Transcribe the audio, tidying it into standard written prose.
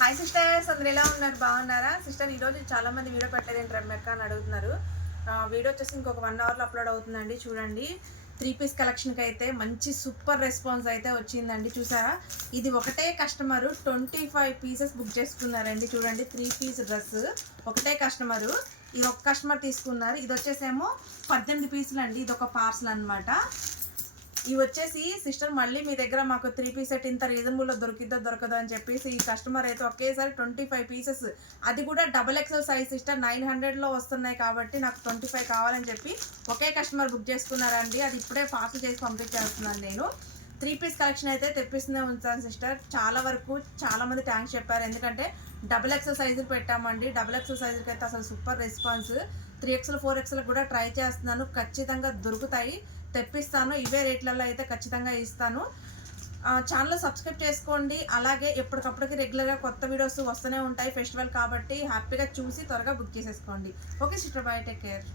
Hi sisters, అందరు ఎలా ఉన్నారు? బాగున్నారా సిస్టర్? ఈరోజు చాలా మంది వీడియో పెట్టలేదు రమ్యక్క అని అడుగుతున్నారు. వీడియో వచ్చేసి ఇంకొక 1 అవర్లో అప్లోడ్ అవుతుందండి. చూడండి, 3 పీస్ కలెక్షన్కి అయితే మంచి సూపర్ రెస్పాన్స్ అయితే వచ్చిందండి. చూసారా, ఇది ఒకటే కస్టమరు 25 పీసెస్ బుక్ చేసుకున్నారండి. చూడండి, 3 పీస్ డ్రెస్ ఒకటే కస్టమరు, ఇది ఒక కస్టమర్ తీసుకున్నారు. ఇది వచ్చేసేమో 18 పీసులు అండి. ఇది ఒక పార్సల్ అనమాట. ఇవి వచ్చేసి సిస్టర్ మళ్ళీ మీ దగ్గర మాకు 3 పీస్ సెట్ ఇంత రీజనబుల్లో దొరికిద్దో దొరకదో అని చెప్పేసి ఈ కస్టమర్ అయితే ఒకేసారి 25 పీసెస్, అది కూడా XXL సైజ్ సిస్టర్ 900లో వస్తున్నాయి కాబట్టి నాకు 25 కావాలని చెప్పి ఒకే కస్టమర్ బుక్ చేసుకున్నారండి. అది ఇప్పుడే పార్సల్ చేసి పంపించేస్తున్నాను నేను. 3 పీస్ కలెక్షన్ అయితే తెప్పిస్తూనే ఉంటాను సిస్టర్. చాలా వరకు చాలామంది థ్యాంక్స్ చెప్పారు, ఎందుకంటే XXL సైజులు పెట్టామండి. XXL సైజులకి అయితే అసలు సూపర్ రెస్పాన్స్. 3XL 4XL కూడా ట్రై చేస్తున్నాను, ఖచ్చితంగా దొరుకుతాయి, తెప్పిస్తాను. ఇవే రేట్లలో అయితే ఖచ్చితంగా ఇస్తాను. ఛానల్ సబ్స్క్రైబ్ చేసుకోండి. అలాగే ఎప్పటికప్పటికి రెగ్యులర్గా కొత్త వీడియోస్ వస్తూనే ఉంటాయి. ఫెస్టివల్ కాబట్టి హ్యాపీగా చూసి త్వరగా బుక్ చేసేసుకోండి. Okay sister, by, take care.